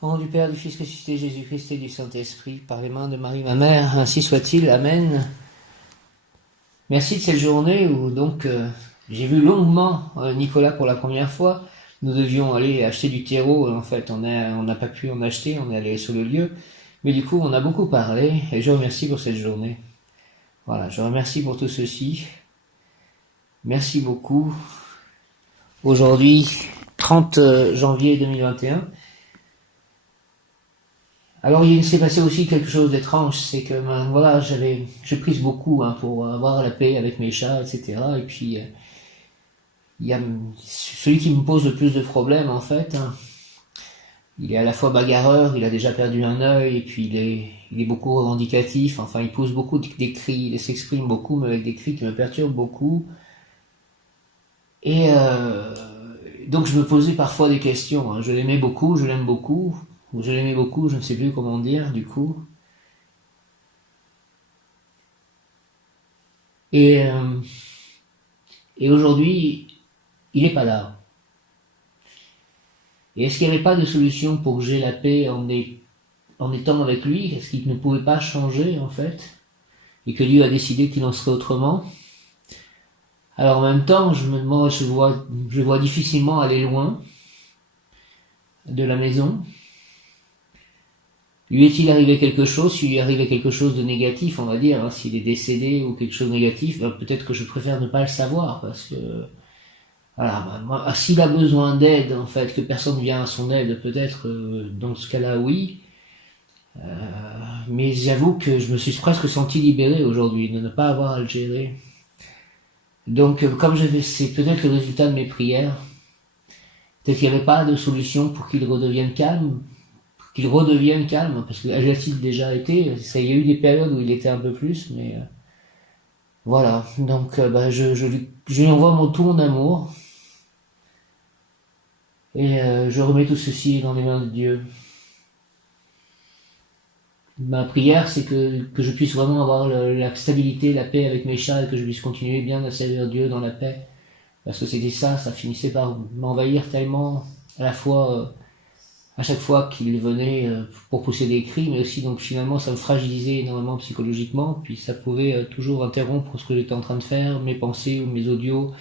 Au nom du Père, du Fils ressuscité, Jésus-Christ et du Saint-Esprit, par les mains de Marie, ma mère, ainsi soit-il. Amen. Merci de cette journée où donc j'ai vu longuement Nicolas pour la première fois. Nous devions aller acheter du terreau. En fait, on n'a pas pu en acheter. On est allé sur le lieu, mais du coup, on a beaucoup parlé et je remercie pour cette journée. Voilà, je remercie pour tout ceci. Merci beaucoup. Aujourd'hui, 30 janvier 2021. Alors il s'est passé aussi quelque chose d'étrange, c'est que voilà, je prise beaucoup pour avoir la paix avec mes chats, etc. Et puis il y a celui qui me pose le plus de problèmes en fait. Il est à la fois bagarreur, il a déjà perdu un œil, et puis il est beaucoup revendicatif. Enfin, il pousse beaucoup des cris, il s'exprime beaucoup, mais avec des cris qui me perturbent beaucoup. Et donc je me posais parfois des questions. Je l'aimais beaucoup, je l'aime beaucoup. Ou je l'aimais beaucoup, je ne sais plus comment dire, du coup. Et aujourd'hui, il n'est pas là. Et est-ce qu'il n'y avait pas de solution pour que j'aie la paix en étant avec lui? Est-ce qu'il ne pouvait pas changer, en fait? Et que Dieu a décidé qu'il en serait autrement? Alors en même temps, je me demande, je vois difficilement aller loin de la maison. Lui est-il arrivé quelque chose? S'il lui est arrivé quelque chose de négatif, on va dire, s'il est décédé ou quelque chose de négatif, peut-être que je préfère ne pas le savoir, parce que voilà, s'il a besoin d'aide, en fait, que personne vient à son aide, peut-être dans ce cas-là, oui. Mais j'avoue que je me suis presque senti libéré aujourd'hui de ne pas avoir à le gérer. Donc, comme c'est peut-être le résultat de mes prières, peut-être qu'il n'y avait pas de solution pour qu'il redevienne calme. Parce que a-t-il déjà été, il y a eu des périodes où il était un peu plus, mais voilà, donc je lui envoie tout mon amour, et je remets tout ceci dans les mains de Dieu. Ma prière, c'est que je puisse vraiment avoir la stabilité, la paix avec mes chats, et que je puisse continuer bien à servir Dieu dans la paix, parce que c'était ça finissait par m'envahir tellement, à la fois à chaque fois qu'il venait pour pousser des cris, mais aussi donc finalement ça me fragilisait énormément psychologiquement, puis ça pouvait toujours interrompre ce que j'étais en train de faire, mes pensées ou mes audios,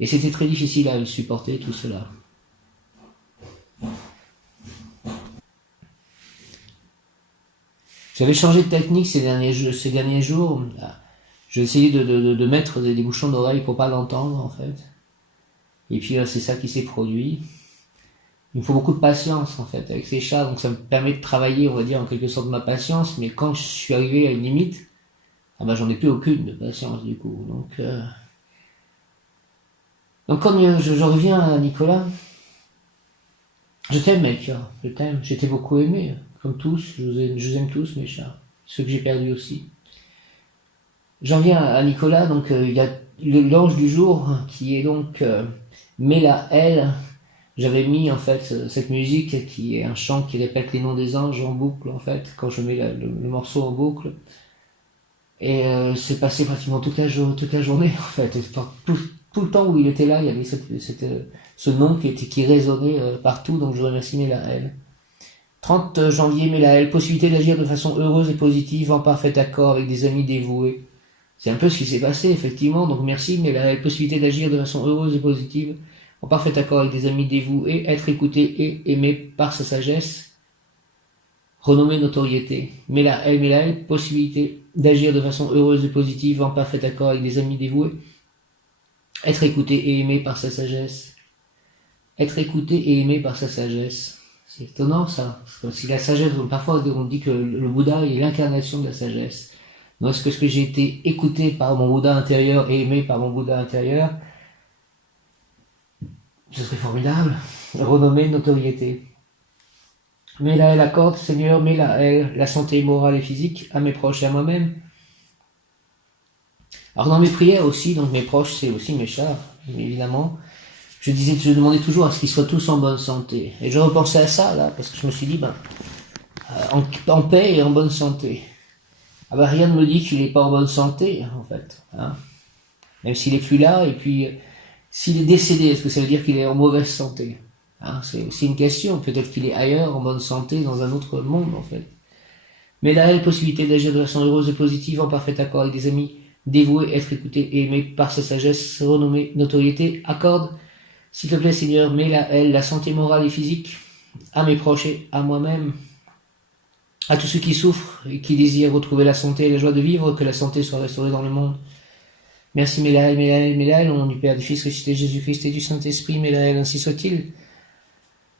et c'était très difficile à supporter tout cela. J'avais changé de technique ces derniers jours. J'ai essayé de mettre des bouchons d'oreille pour pas l'entendre en fait, et puis c'est ça qui s'est produit. Il me faut beaucoup de patience en fait avec ces chats, donc ça me permet de travailler, on va dire, en quelque sorte ma patience, mais quand je suis arrivé à une limite, j'en ai plus aucune de patience du coup. Donc comme je reviens à Nicolas, je t'aime mec, je t'aime, j'étais beaucoup aimé, comme tous, je vous aime tous mes chats, ceux que j'ai perdus aussi. J'en viens à Nicolas, donc il y a l'ange du jour qui est donc Mélaël. J'avais mis en fait cette musique qui est un chant qui répète les noms des anges en boucle en fait, quand je mets le morceau en boucle. Et c'est passé pratiquement toute la journée en fait. Et tout le temps où il était là, il y avait ce nom qui résonnait partout, donc je remercie Mélaël. 30 janvier, Mélaël, possibilité d'agir de façon heureuse et positive, en parfait accord avec des amis dévoués. C'est un peu ce qui s'est passé effectivement, donc merci Mélaël, possibilité d'agir de façon heureuse et positive, en parfait accord avec des amis dévoués, être écouté et aimé par sa sagesse, renommée notoriété. Mélaël, possibilité d'agir de façon heureuse et positive, en parfait accord avec des amis dévoués, être écouté et aimé par sa sagesse. Être écouté et aimé par sa sagesse. C'est étonnant ça. Parce que si la sagesse, parfois on dit que le Bouddha est l'incarnation de la sagesse. Donc est-ce que j'ai été écouté par mon Bouddha intérieur et aimé par mon Bouddha intérieur? Ce serait formidable. Renommée, notoriété. Mélaël accorde, Seigneur, Mélaël, la santé morale et physique à mes proches et à moi-même. Alors dans mes prières aussi, donc mes proches, c'est aussi mes chats, évidemment. Je demandais toujours à ce qu'ils soient tous en bonne santé. Et je repensais à ça, là, parce que je me suis dit, en paix et en bonne santé. Rien ne me dit qu'il n'est pas en bonne santé, en fait. Même s'il est plus là, et puis, s'il est décédé, est-ce que ça veut dire qu'il est en mauvaise santé? Hein, c'est aussi une question. Peut-être qu'il est ailleurs, en bonne santé, dans un autre monde, en fait. Mais la réelle possibilité d'agir de façon heureuse et positive, en parfait accord avec des amis dévoués, être écoutés et aimés par sa sagesse, renommée, notoriété, accorde, s'il te plaît, Seigneur, mets la santé morale et physique à mes proches et à moi-même, à tous ceux qui souffrent et qui désirent retrouver la santé et la joie de vivre, que la santé soit restaurée dans le monde. Merci, Mélaël, au nom du Père, du Fils, ressuscité Jésus-Christ et du Saint-Esprit, Mélaël, ainsi soit-il.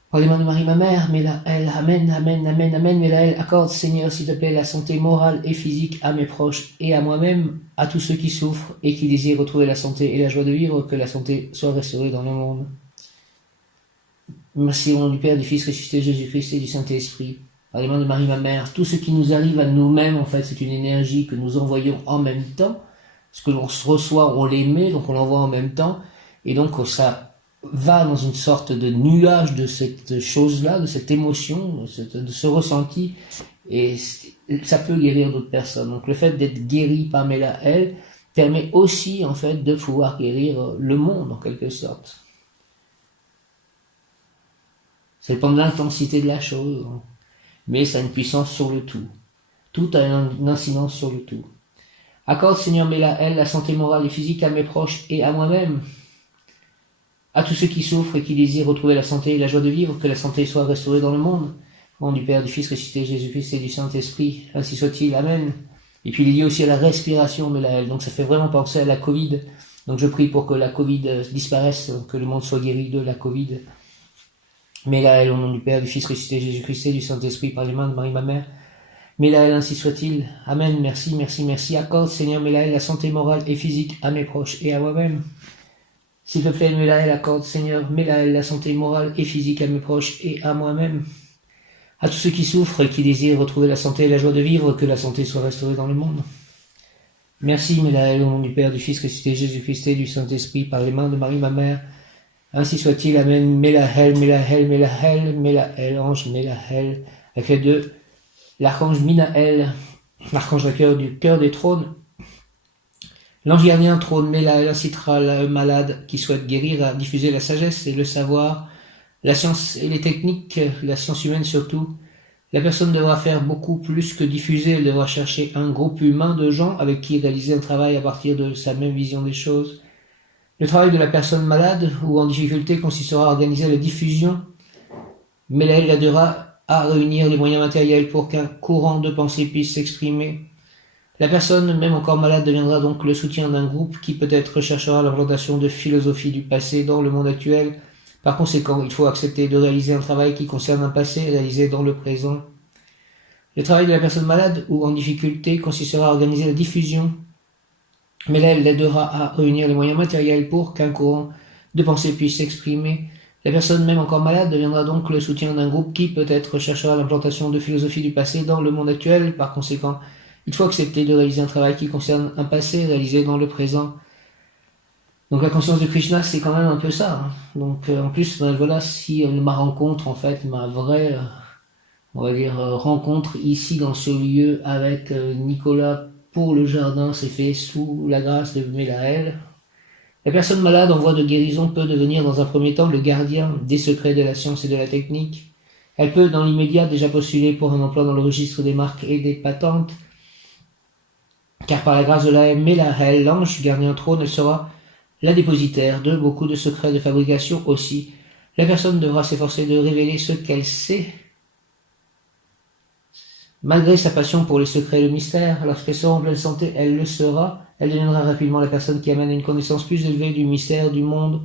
Par les mains de Marie, ma mère, Mélaël, amen, amen, amen, amen, Mélaël, accorde, Seigneur, s'il te plaît, la santé morale et physique à mes proches et à moi-même, à tous ceux qui souffrent et qui désirent retrouver la santé et la joie de vivre, que la santé soit restaurée dans le monde. Merci au nom du Père, du Fils, ressuscité Jésus-Christ et du Saint-Esprit. Par les mains de Marie, ma mère, tout ce qui nous arrive à nous-mêmes, en fait, c'est une énergie que nous envoyons en même temps. Ce que l'on reçoit, on l'émet, donc on l'envoie en même temps. Et donc, ça va dans une sorte de nuage de cette chose-là, de cette émotion, de ce ressenti, et ça peut guérir d'autres personnes. Donc le fait d'être guéri par Mélaël permet aussi en fait de pouvoir guérir le monde en quelque sorte. Ça dépend de l'intensité de la chose, hein. Mais ça a une puissance sur le tout. Tout a une incidence sur le tout. Accorde, Seigneur Mélaël, la santé morale et physique à mes proches et à moi-même, à tous ceux qui souffrent et qui désirent retrouver la santé et la joie de vivre, que la santé soit restaurée dans le monde. Au nom du Père, du Fils, ressuscité Jésus-Christ et du Saint-Esprit, ainsi soit-il, amen. Et puis il est lié aussi à la respiration, Mélaël, donc ça fait vraiment penser à la Covid. Donc je prie pour que la Covid disparaisse, que le monde soit guéri de la Covid. Mélaël, au nom du Père, du Fils, ressuscité Jésus-Christ et du Saint-Esprit, par les mains de Marie, ma mère. Mélaël, ainsi soit-il, amen, merci, merci, merci. Accorde, Seigneur Mélaël, la santé morale et physique à mes proches et à moi-même. S'il te plaît, Mélaël, accorde, Seigneur, Mélaël, la santé morale et physique à mes proches et à moi-même. À tous ceux qui souffrent et qui désirent retrouver la santé et la joie de vivre, que la santé soit restaurée dans le monde. Merci, Mélaël, au nom du Père, du Fils, ressuscité Jésus-Christ et du Saint-Esprit, par les mains de Marie, ma mère. Ainsi soit-il, amen. Mélaël, Mélaël, Mélaël, Mélaël, ange, Mélaël, avec les deux, l'archange Minaël, l'archange du cœur des trônes. L'ange gardien trône Mélaël incitera le malade qui souhaite guérir à diffuser la sagesse et le savoir, la science et les techniques, la science humaine surtout. La personne devra faire beaucoup plus que diffuser, elle devra chercher un groupe humain de gens avec qui réaliser un travail à partir de sa même vision des choses. Le travail de la personne malade ou en difficulté consistera à organiser la diffusion. Mélaël aidera à réunir les moyens matériels pour qu'un courant de pensée puisse s'exprimer. La personne, même encore malade, deviendra donc le soutien d'un groupe qui peut-être recherchera l'implantation de philosophie du passé dans le monde actuel. Par conséquent, il faut accepter de réaliser un travail qui concerne un passé réalisé dans le présent. Le travail de la personne malade ou en difficulté consistera à organiser la diffusion, mais là, elle l'aidera à réunir les moyens matériels pour qu'un courant de pensée puisse s'exprimer. La personne, même encore malade, deviendra donc le soutien d'un groupe qui peut-être recherchera l'implantation de philosophie du passé dans le monde actuel. Par conséquent, il faut accepter de réaliser un travail qui concerne un passé réalisé dans le présent. Donc la conscience de Krishna, c'est quand même un peu ça, hein. Donc en plus, voilà, si ma rencontre, en fait, ma vraie, on va dire, rencontre ici dans ce lieu avec Nicolas pour le jardin s'est fait sous la grâce de Mélaël. La personne malade en voie de guérison peut devenir dans un premier temps le gardien des secrets de la science et de la technique. Elle peut dans l'immédiat déjà postuler pour un emploi dans le registre des marques et des patentes, car par la grâce de la Mélaël, l'ange gardien trône, elle sera la dépositaire de beaucoup de secrets de fabrication aussi. La personne devra s'efforcer de révéler ce qu'elle sait. Malgré sa passion pour les secrets et le mystère, lorsqu'elle sera en pleine santé, elle le sera. Elle deviendra rapidement la personne qui amène une connaissance plus élevée du mystère du monde.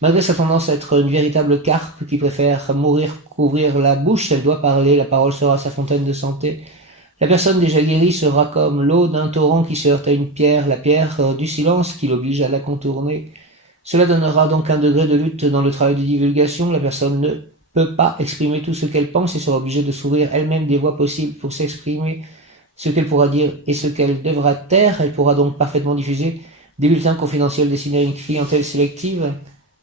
Malgré sa tendance à être une véritable carpe qui préfère mourir qu'ouvrir la bouche, elle doit parler, la parole sera sa fontaine de santé. La personne déjà guérie sera comme l'eau d'un torrent qui se heurte à une pierre, la pierre du silence qui l'oblige à la contourner. Cela donnera donc un degré de lutte dans le travail de divulgation. La personne ne peut pas exprimer tout ce qu'elle pense et sera obligée de s'ouvrir elle-même des voies possibles pour s'exprimer ce qu'elle pourra dire et ce qu'elle devra taire. Elle pourra donc parfaitement diffuser des bulletins confidentiels destinés à une clientèle sélective.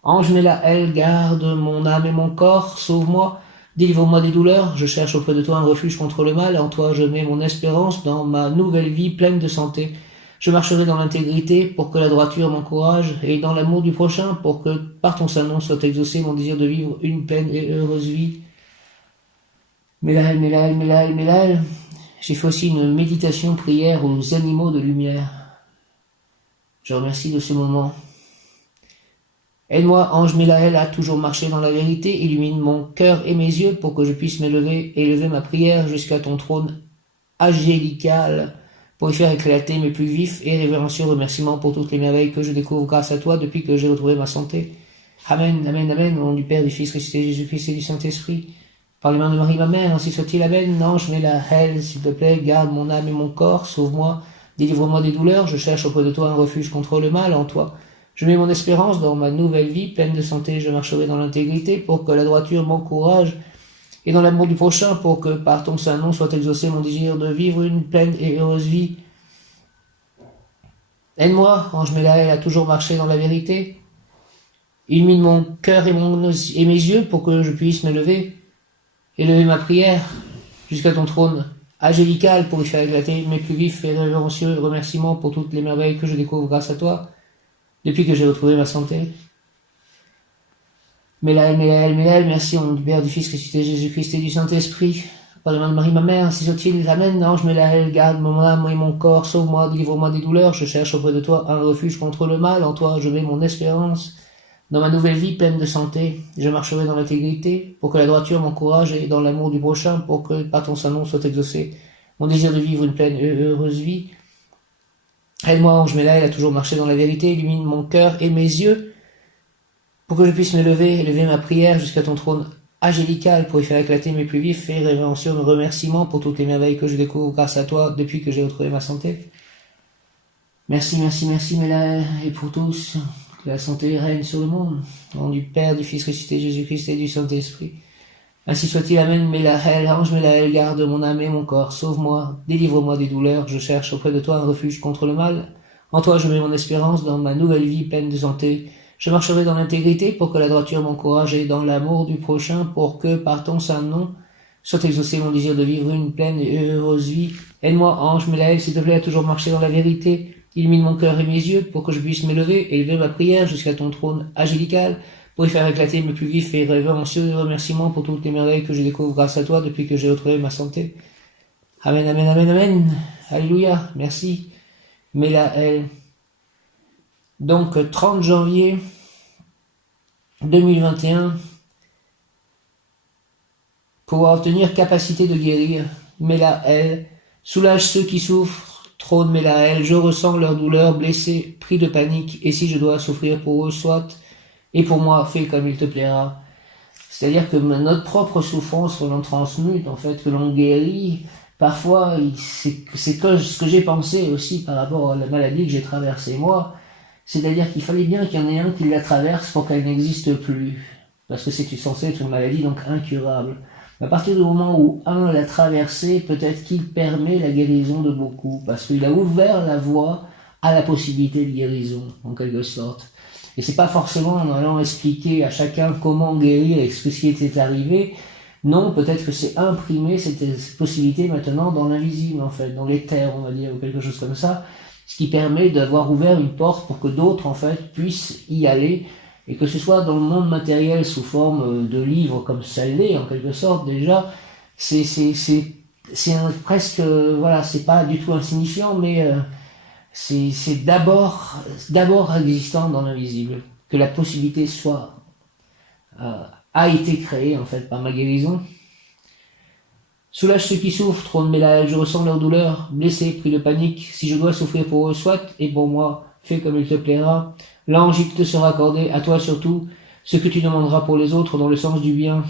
Ange Mélaël, garde mon âme et mon corps, sauve-moi. Délivre-moi des douleurs, je cherche auprès de toi un refuge contre le mal, en toi je mets mon espérance dans ma nouvelle vie pleine de santé. Je marcherai dans l'intégrité pour que la droiture m'encourage et dans l'amour du prochain pour que par ton saint nom soit exaucé mon désir de vivre une pleine et heureuse vie. Mélahel, Mélahel, Mélahel, Mélahel. J'ai fait aussi une méditation prière aux animaux de lumière. Je remercie de ce moment. Aide-moi, ange Mélahel, à toujours marcher dans la vérité, illumine mon cœur et mes yeux pour que je puisse m'élever et élever ma prière jusqu'à ton trône angélical pour y faire éclater mes plus vifs et révérencieux remerciements pour toutes les merveilles que je découvre grâce à toi depuis que j'ai retrouvé ma santé. Amen, Amen, Amen, au nom du Père, du Fils, ressuscité Jésus-Christ et du Saint-Esprit. Par les mains de Marie, ma mère, ainsi soit-il, Amen. Ange Mélahel, s'il te plaît, garde mon âme et mon corps, sauve-moi, délivre-moi des douleurs, je cherche auprès de toi un refuge contre le mal, en toi. Je mets mon espérance dans ma nouvelle vie, pleine de santé, je marcherai dans l'intégrité pour que la droiture m'encourage et dans l'amour du prochain pour que par ton saint nom soit exaucé mon désir de vivre une pleine et heureuse vie. Aide-moi, ange Mélahel, à toujours marcher dans la vérité. Illumine mon cœur et mes yeux pour que je puisse m'élever, élever ma prière jusqu'à ton trône angélical pour y faire éclater mes plus vifs et révérencieux remerciements pour toutes les merveilles que je découvre grâce à toi depuis que j'ai retrouvé ma santé. Mélahel, Mélahel, Mélahel, merci au nom du Père, du Fils, ressuscité Jésus-Christ et du Saint-Esprit. Par les mains de Marie, ma mère, ainsi soit-il. Amen. Ange Mélahel, garde mon âme et mon corps, sauve-moi, délivre-moi des douleurs. Je cherche auprès de toi un refuge contre le mal. En toi, je mets mon espérance. Dans ma nouvelle vie pleine de santé, je marcherai dans l'intégrité pour que la droiture m'encourage et dans l'amour du prochain pour que par ton saint nom soit exaucé mon désir de vivre une pleine et heureuse vie. Aide-moi, ange Mélahel, à toujours marcher dans la vérité, illumine mon cœur et mes yeux, pour que je puisse m'élever, élever ma prière jusqu'à ton trône angélical, pour y faire éclater mes plus vifs et révérencieux remerciements pour toutes les merveilles que je découvre grâce à toi depuis que j'ai retrouvé ma santé. Merci, merci, merci, Mélahel, et pour tous, que la santé règne sur le monde, au nom du Père, du Fils ressuscité Jésus-Christ et du Saint-Esprit. Ainsi soit-il, Amen. Mélahel, ange Mélahel, garde mon âme et mon corps, sauve-moi, délivre-moi des douleurs, je cherche auprès de toi un refuge contre le mal. En toi je mets mon espérance, dans ma nouvelle vie pleine de santé. Je marcherai dans l'intégrité pour que la droiture m'encourage et dans l'amour du prochain pour que, par ton saint nom, soit exaucé mon désir de vivre une pleine et heureuse vie. Aide-moi, ange Mélahel, s'il te plaît, à toujours marcher dans la vérité. Illumine mon cœur et mes yeux pour que je puisse m'élever et élever ma prière jusqu'à ton trône angélical, pour y faire éclater mes plus vifs et révérencieux remerciements pour toutes les merveilles que je découvre grâce à toi depuis que j'ai retrouvé ma santé. Amen, Amen, Amen, Amen. Alléluia, merci. Mélahel. Donc, 30 janvier 2021, pouvoir obtenir capacité de guérir. Mélahel. Soulage ceux qui souffrent. Trône Mélahel. Je ressens leur douleur, blessés, pris de panique, et si je dois souffrir pour eux, soit... Et pour moi, fais comme il te plaira. C'est-à-dire que notre propre souffrance que l'on transmute, en fait, que l'on guérit, parfois, c'est ce que j'ai pensé aussi par rapport à la maladie que j'ai traversée moi. C'est-à-dire qu'il fallait bien qu'il y en ait un qui la traverse pour qu'elle n'existe plus. Parce que c'est censé être une maladie donc incurable. Mais à partir du moment où un l'a traversé, peut-être qu'il permet la guérison de beaucoup. Parce qu'il a ouvert la voie à la possibilité de guérison, en quelque sorte. Et c'est pas forcément en allant expliquer à chacun comment guérir et ce qui était arrivé. Non, peut-être que c'est imprimer cette possibilité maintenant dans l'invisible, en fait, dans l'éther, on va dire, ou quelque chose comme ça. Ce qui permet d'avoir ouvert une porte pour que d'autres, en fait, puissent y aller. Et que ce soit dans le monde matériel sous forme de livres comme ça l'est, en quelque sorte, déjà, presque, voilà, c'est pas du tout insignifiant, mais, c'est d'abord existant dans l'invisible, que la possibilité a été créée en fait par ma guérison. Soulage ceux qui souffrent, trône Mélahel, je ressens leur douleur, blessés, pris de panique, si je dois souffrir pour eux, soit, et pour moi, fais comme il te plaira. L'ange il te sera accordé, à toi surtout, ce que tu demanderas pour les autres dans le sens du bien.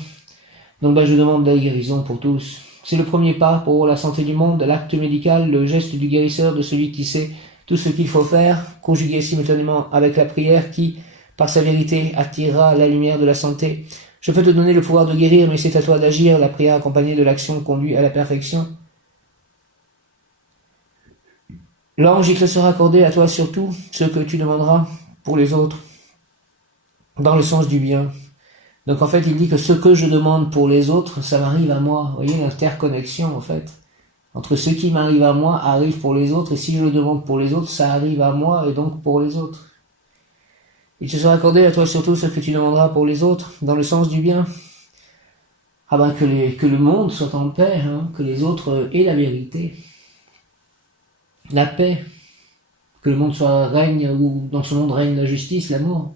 Donc je demande la guérison pour tous. C'est le premier pas pour la santé du monde, l'acte médical, le geste du guérisseur, de celui qui sait tout ce qu'il faut faire, conjugué simultanément avec la prière qui, par sa vérité, attirera la lumière de la santé. Je peux te donner le pouvoir de guérir, mais c'est à toi d'agir. La prière accompagnée de l'action conduit à la perfection. L'ange, il te sera accordé à toi surtout ce que tu demanderas pour les autres, dans le sens du bien. Donc en fait, il dit que ce que je demande pour les autres, ça m'arrive à moi. Vous voyez l'interconnexion en fait. Entre ce qui m'arrive à moi arrive pour les autres, et si je le demande pour les autres, ça arrive à moi et donc pour les autres. Il te sera accordé à toi surtout ce que tu demanderas pour les autres, dans le sens du bien. Ah ben que le monde soit en paix, hein, que les autres aient la vérité, la paix, que le monde règne, ou dans ce monde règne la justice, l'amour.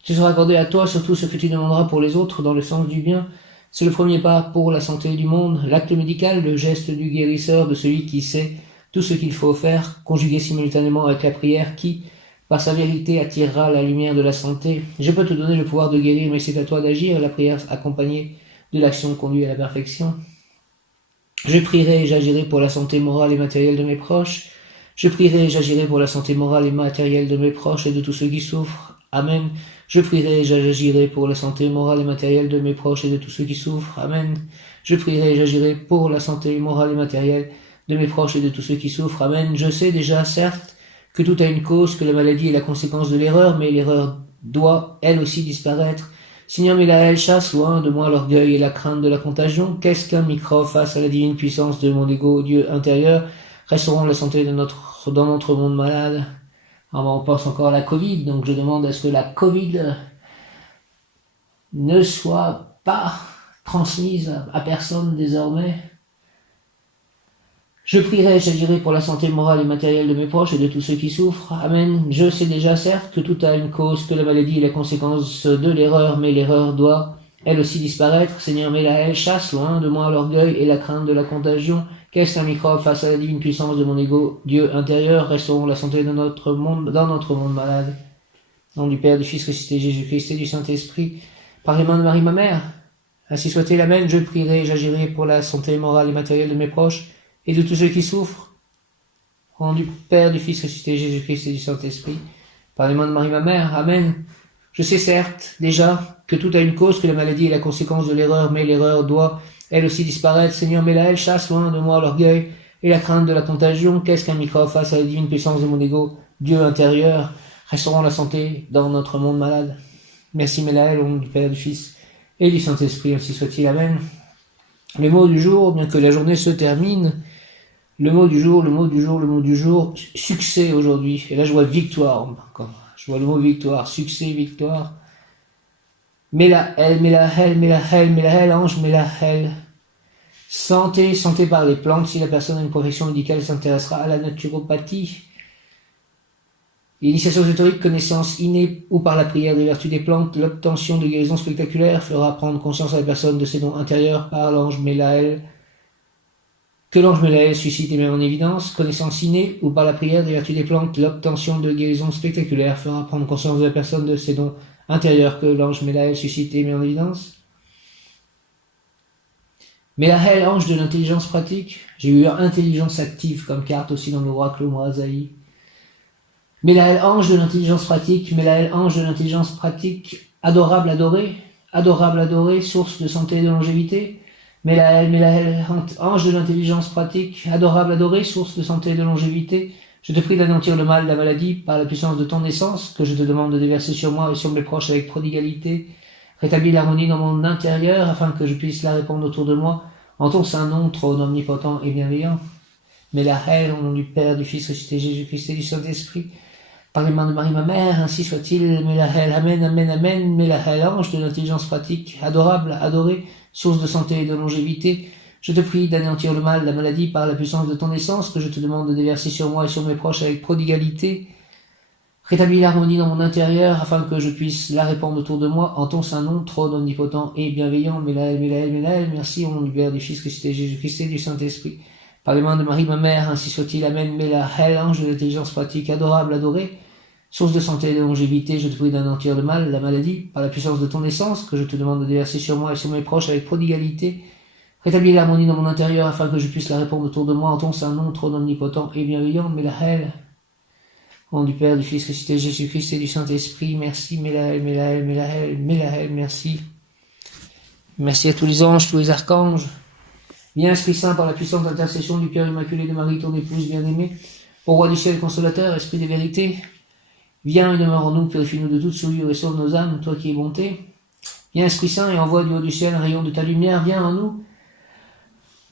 Il te sera accordé à toi surtout ce que tu demanderas pour les autres, dans le sens du bien. C'est le premier pas pour la santé du monde, l'acte médical, le geste du guérisseur, de celui qui sait tout ce qu'il faut faire, conjugué simultanément avec la prière qui, par sa vérité, attirera la lumière de la santé. Je peux te donner le pouvoir de guérir, mais c'est à toi d'agir. La prière accompagnée de l'action conduit à la perfection. Je prierai et j'agirai pour la santé morale et matérielle de mes proches. Je prierai et j'agirai pour la santé morale et matérielle de mes proches et de tous ceux qui souffrent. Amen. Je prierai et j'agirai pour la santé morale et matérielle de mes proches et de tous ceux qui souffrent. Amen. Je prierai et j'agirai pour la santé morale et matérielle de mes proches et de tous ceux qui souffrent. Amen. Je sais déjà, certes, que tout a une cause, que la maladie est la conséquence de l'erreur, mais l'erreur doit, elle aussi, disparaître. Seigneur Mélaël, chasse loin de moi l'orgueil et la crainte de la contagion. Qu'est-ce qu'un microbe face à la divine puissance de mon ego, Dieu intérieur? Restaurons la santé dans notre monde malade. Alors, on pense encore à la Covid, donc je demande à ce que la Covid ne soit pas transmise à personne désormais. Je prierai, j'agirai pour la santé morale et matérielle de mes proches et de tous ceux qui souffrent. Amen. Je sais déjà, certes, que tout a une cause, que la maladie est la conséquence de l'erreur, mais l'erreur doit, elle aussi, disparaître. Seigneur Mélaël, chasse loin de moi l'orgueil et la crainte de la contagion. Qu'est-ce qu'un microbe face à la divine puissance de mon ego, Dieu intérieur? Restaurons la santé de notre monde, dans notre monde malade. Au nom du Père, du Fils ressuscité, Jésus-Christ et du Saint-Esprit, par les mains de Marie, ma mère. Ainsi soit-il, amen. Je prierai, j'agirai pour la santé morale et matérielle de mes proches et de tous ceux qui souffrent. Au nom du Père, du Fils ressuscité, Jésus-Christ et du Saint-Esprit, par les mains de Marie, ma mère, amen. Je sais certes, déjà, que tout a une cause, que la maladie est la conséquence de l'erreur, mais l'erreur doit, elle aussi, disparaître. Seigneur Mélaël, chasse loin de moi l'orgueil et la crainte de la contagion. Qu'est-ce qu'un microbe face à la divine puissance de mon ego, Dieu intérieur? Restaurons la santé dans notre monde malade. Merci Mélaël, au nom du Père, du Fils et du Saint-Esprit, ainsi soit-il, amen. Le mot du jour, bien que la journée se termine, le mot du jour, succès aujourd'hui. Et là, je vois victoire encore. Je vois le mot victoire, succès, victoire. Mélaël, ange, Mélaël. Santé par les plantes. Si la personne a une profession médicale, s'intéressera à la naturopathie. Initiation ésotérique, connaissance innée ou par la prière des vertus des plantes, l'obtention de guérisons spectaculaires fera prendre conscience à la personne de ses dons intérieurs par l'ange Mélaël. Que l'ange Mélaël suscite et met en évidence, connaissance innée ou par la prière des vertus des plantes, l'obtention de guérisons spectaculaires fera prendre conscience de la personne de ses dons intérieurs que l'ange Mélaël suscite et met en évidence. Mélaël, ange de l'intelligence pratique. J'ai eu intelligence active comme carte aussi dans l'oracle Moazaï. Mélaël, ange de l'intelligence pratique. Mélaël, ange de l'intelligence pratique. Adorable adoré, source de santé et de longévité. Mélaël, ange de l'intelligence pratique, adorable adoré, source de santé et de longévité, je te prie d'anéantir le mal, la maladie, par la puissance de ton essence, que je te demande de déverser sur moi et sur mes proches avec prodigalité. Rétablis l'harmonie dans mon intérieur, afin que je puisse la répandre autour de moi, en ton saint nom, trône omnipotent et bienveillant. Mélaël, au nom du Père, du Fils ressuscité, Jésus-Christ et du Saint-Esprit, par les mains de Marie, ma mère, ainsi soit-il. Mélaël, amen, amen, amen. Mélaël, ange de l'intelligence pratique, adorable, adoré, source de santé et de longévité, je te prie d'anéantir le mal, la maladie, par la puissance de ton essence, que je te demande de déverser sur moi et sur mes proches avec prodigalité. Rétablis l'harmonie dans mon intérieur, afin que je puisse la répandre autour de moi, en ton saint nom, trône omnipotent et bienveillant. Mélaël, merci, au nom du Père, du Fils ressuscité, Jésus-Christ et du Saint-Esprit. Par les mains de Marie, ma mère, ainsi soit-il, amen. Mélaël, ange de l'intelligence pratique, adorable, adoré, source de santé et de longévité, je te prie d'anéantir le mal, la maladie, par la puissance de ton essence, que je te demande de déverser sur moi et sur mes proches avec prodigalité. Rétablis l'harmonie dans mon intérieur, afin que je puisse la répandre autour de moi, en ton saint nom, trône omnipotent et bienveillant. Mélaël, au nom du Père, du Fils ressuscité, Jésus-Christ et du Saint-Esprit, merci. Mélaël, merci. Merci à tous les anges, tous les archanges. Viens, Esprit Saint, par la puissante intercession du cœur immaculé de Marie, ton épouse bien-aimée, ô Roi du ciel consolateur, Esprit des vérités, viens et demeure en nous, purifie-nous de toute souillure et sauve nos âmes, toi qui es bonté. Viens, Esprit Saint, et envoie du haut du ciel un rayon de ta lumière, viens en nous.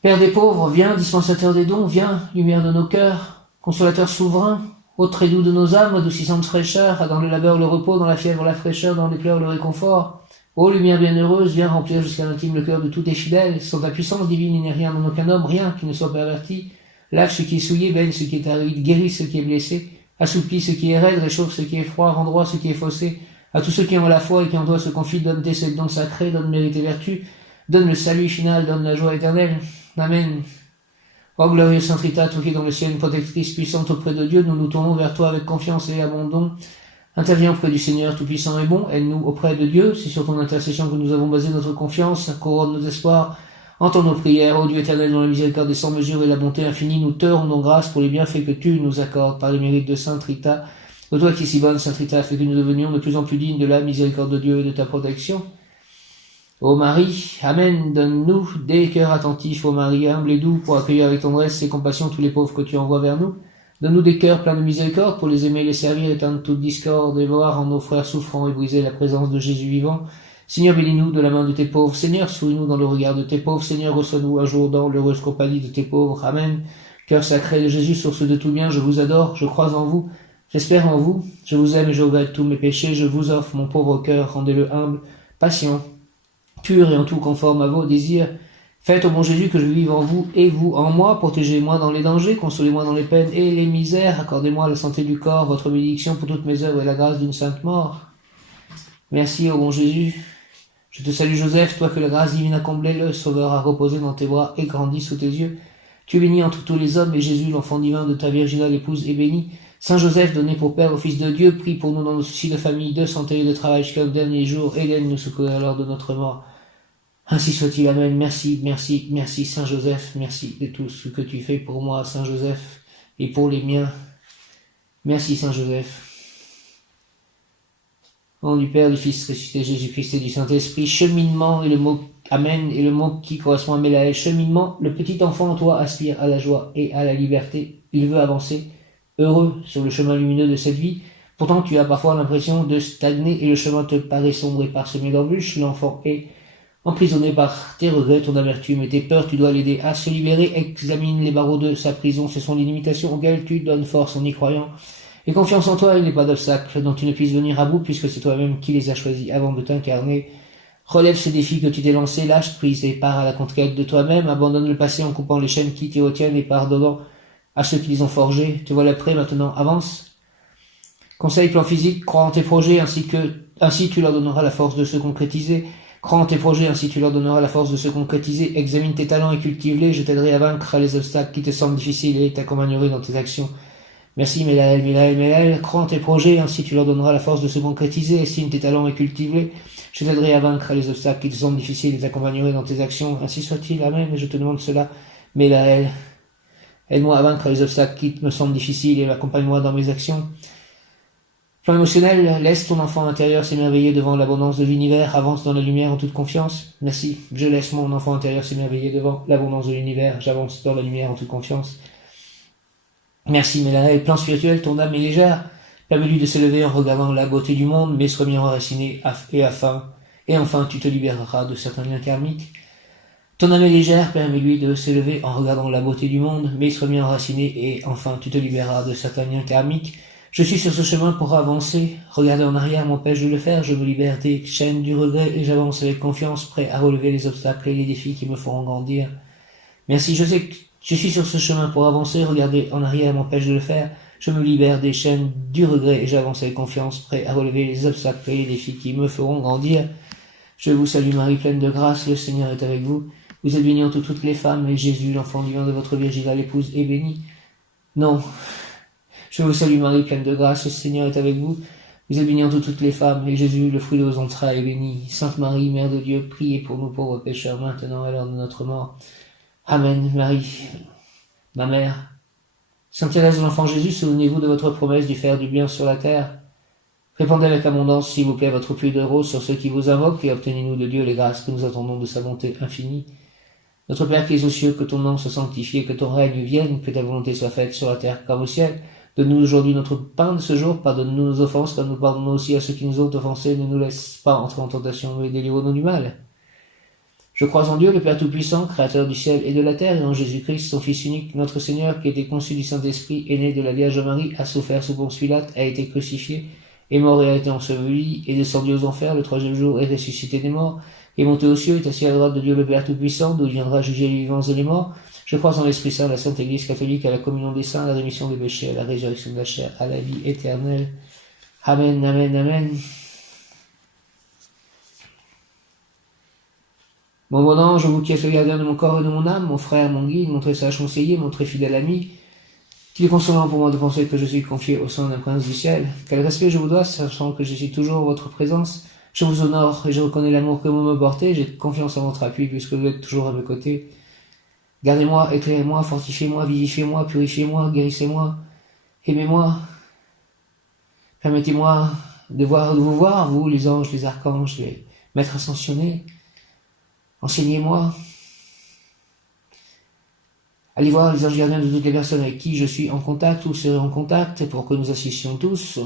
Père des pauvres, viens, dispensateur des dons, viens, lumière de nos cœurs, consolateur souverain, ô très doux de nos âmes, adoucissante fraîcheur, dans le labeur le repos, dans la fièvre la fraîcheur, dans les pleurs le réconfort. Ô lumière bienheureuse, viens remplir jusqu'à l'intime le cœur de tous tes fidèles. Sans ta puissance divine, il n'est rien en aucun homme, rien qui ne soit perverti. Lave ce qui est souillé, baigne ce qui est aride, guéris ce qui est blessé, assouplis ce qui est raide, réchauffe ce qui est froid, rend droit ce qui est faussé. À tous ceux qui ont la foi et qui en toi se confient, donne tes sept dons sacrés, donne mérite et vertu, donne le salut final, donne la joie éternelle. Amen. Ô glorieux Sainte Rita, toi qui es dans le ciel, une protectrice puissante auprès de Dieu, nous nous tournons vers toi avec confiance et abandon. Interviens auprès du Seigneur Tout-Puissant et Bon, aide-nous auprès de Dieu, c'est sur ton intercession que nous avons basé notre confiance, couronne nos espoirs, entends nos prières, ô Dieu éternel, dont la miséricorde est sans mesure et la bonté infinie, nous te rendons grâce pour les bienfaits que tu nous accordes par les mérites de Sainte Rita. Ô toi qui es si bonne, Sainte Rita, fais que nous devenions de plus en plus dignes de la miséricorde de Dieu et de ta protection. Ô Marie, Amen, donne-nous des cœurs attentifs, ô Marie, humble et doux, pour accueillir avec tendresse et compassion tous les pauvres que tu envoies vers nous. Donne-nous des cœurs pleins de miséricorde pour les aimer, les servir, éteindre toute discorde et voir en nos frères souffrants et briser la présence de Jésus vivant. Seigneur, bénis-nous de la main de tes pauvres. Seigneur, souris-nous dans le regard de tes pauvres. Seigneur, reçois-nous un jour dans l'heureuse compagnie de tes pauvres. Amen. Cœur sacré de Jésus, source de tout bien, je vous adore, je crois en vous, j'espère en vous, je vous aime et je regrette tous mes péchés, je vous offre mon pauvre cœur, rendez-le humble, patient, pur et en tout conforme à vos désirs. Faites au bon Jésus que je vive en vous et vous en moi, protégez-moi dans les dangers, consolez-moi dans les peines et les misères, accordez-moi la santé du corps, votre bénédiction pour toutes mes œuvres et la grâce d'une sainte mort. Merci au bon Jésus. Je te salue Joseph, toi que la grâce divine a comblé, le Sauveur a reposé dans tes bras et grandi sous tes yeux. Tu es béni entre tous les hommes et Jésus, l'enfant divin de ta virginale épouse, est béni. Saint Joseph, donné pour Père au Fils de Dieu, prie pour nous dans nos soucis de famille, de santé et de travail jusqu'à nos derniers jours, et d'aide nous secourir lors de notre mort. Ainsi soit-il, Amen. Merci, merci, merci Saint Joseph, merci de tout ce que tu fais pour moi, Saint Joseph, et pour les miens. Merci Saint Joseph. Au nom du Père, du Fils ressuscité Jésus-Christ et du Saint-Esprit, cheminement et le mot Amen et le mot qui correspond à Mélaël, cheminement, le petit enfant en toi aspire à la joie et à la liberté, il veut avancer, heureux sur le chemin lumineux de cette vie. Pourtant tu as parfois l'impression de stagner et le chemin te paraît sombre et parsemé d'embûches, l'enfant est emprisonné par tes regrets, ton amertume et tes peurs, tu dois l'aider à se libérer, examine les barreaux de sa prison, ce sont les limitations auxquelles tu donnes force en y croyant. Et confiance en toi, il n'est pas d'obstacle dont tu ne puisses venir à bout, puisque c'est toi-même qui les as choisis avant de t'incarner. Relève ces défis que tu t'es lancés, lâche prise et pars à la conquête de toi-même, abandonne le passé en coupant les chaînes qui t'y retiennent et pardonnant à ceux qui les ont forgés. Te voilà prêt maintenant, avance. Conseil, plan physique, crois en tes projets, ainsi tu leur donneras la force de se concrétiser. Crois en tes projets, ainsi tu leur donneras la force de se concrétiser. Examine tes talents et cultive-les, je t'aiderai à vaincre les obstacles qui te semblent difficiles et t'accompagnerai dans tes actions. Merci Mélaël, Mélaël, Mélaël, crois en tes projets, ainsi tu leur donneras la force de se concrétiser, estime tes talents et cultive-les. Je t'aiderai à vaincre les obstacles qui te semblent difficiles et t'accompagnerai dans tes actions. Ainsi soit-il, Amen, et je te demande cela. Mélaël, aide-moi à vaincre les obstacles qui me semblent difficiles et accompagne-moi dans mes actions. Plan émotionnel, laisse ton enfant intérieur s'émerveiller devant l'abondance de l'univers, avance dans la lumière en toute confiance. Merci, je laisse mon enfant intérieur s'émerveiller devant l'abondance de l'univers, j'avance dans la lumière en toute confiance. Merci Mélaël, plan spirituel, ton âme est légère, permets-lui de s'élever en regardant la beauté du monde, mais sois bien enraciné et enfin tu te libéreras de certains liens karmiques. Ton âme est légère, permets-lui de s'élever en regardant la beauté du monde, mais sois bien enraciné et enfin tu te libéreras de certains liens karmiques. Je suis sur ce chemin pour avancer, regarder en arrière m'empêche de le faire, je me libère des chaînes du regret et j'avance avec confiance, prêt à relever les obstacles et les défis qui me feront grandir. Merci, je sais que je suis sur ce chemin pour avancer, regarder en arrière m'empêche de le faire, je me libère des chaînes du regret et j'avance avec confiance, prêt à relever les obstacles et les défis qui me feront grandir. Je vous salue Marie, pleine de grâce, le Seigneur est avec vous. Vous êtes bénie entre toutes les femmes, et Jésus, l'enfant divin de votre virginale épouse, est béni. Non. Je vous salue Marie, pleine de grâce, le Seigneur est avec vous. Vous êtes bénie entre toutes les femmes, et Jésus, le fruit de vos entrailles, est béni. Sainte Marie, Mère de Dieu, priez pour nous pauvres pécheurs, maintenant et à l'heure de notre mort. Amen. Marie, ma mère. Sainte Thérèse de l'Enfant Jésus, souvenez-vous de votre promesse d'y faire du bien sur la terre. Répandez avec abondance, s'il vous plaît, votre pluie de roses sur ceux qui vous invoquent, et obtenez-nous de Dieu les grâces que nous attendons de sa bonté infinie. Notre Père qui es aux cieux, que ton nom soit sanctifié, que ton règne vienne, que ta volonté soit faite sur la terre comme au ciel. Donne-nous aujourd'hui notre pain de ce jour, pardonne-nous nos offenses, comme nous pardonnons aussi à ceux qui nous ont offensés, ne nous laisse pas entrer en tentation, mais délivre-nous du mal. Je crois en Dieu, le Père Tout-Puissant, Créateur du ciel et de la terre, et en Jésus-Christ, son Fils unique, notre Seigneur, qui était conçu du Saint-Esprit, est né de la Vierge Marie, a souffert sous Ponce Pilate, a été crucifié, est mort et a été enseveli, est descendu aux enfers, le troisième jour est ressuscité des morts, est monté aux cieux, est assis à la droite de Dieu le Père Tout-Puissant, d'où il viendra juger les vivants et les morts. Je crois en l'Esprit Saint, la Sainte Église catholique, à la communion des saints, à la rémission des péchés, à la résurrection de la chair, à la vie éternelle. Amen, amen, amen. Mon bon ange, vous qui êtes le gardien de mon corps et de mon âme, mon frère, mon guide, mon très sage conseiller, mon très fidèle ami, qu'il est consolant pour moi de penser que je suis confié au sein d'un prince du ciel. Quel respect je vous dois, sachant que je suis toujours votre présence. Je vous honore et je reconnais l'amour que vous me portez. J'ai confiance en votre appui puisque vous êtes toujours à mes côtés. Gardez-moi, éclairez-moi, fortifiez-moi, vivifiez-moi, purifiez-moi, guérissez-moi, aimez-moi. Permettez-moi de vous voir, vous, les anges, les archanges, les maîtres ascensionnés. Enseignez-moi. Allez voir les anges gardiens de toutes les personnes avec qui je suis en contact ou serai en contact pour que nous assistions tous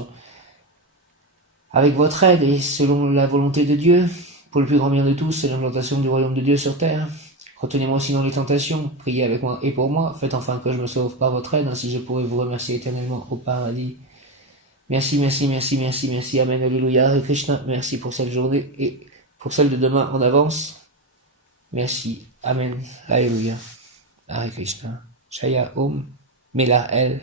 avec votre aide et selon la volonté de Dieu pour le plus grand bien de tous, c'est l'implantation du royaume de Dieu sur terre. Retenez-moi aussi dans les tentations, priez avec moi et pour moi, faites enfin que je me sauve par votre aide, ainsi je pourrai vous remercier éternellement au paradis. Merci, merci, merci, merci, merci, Amen, Alléluia, Hare Krishna, merci pour cette journée et pour celle de demain en avance. Merci, Amen, Alléluia, Hare Krishna, Shaya Om, Mela El.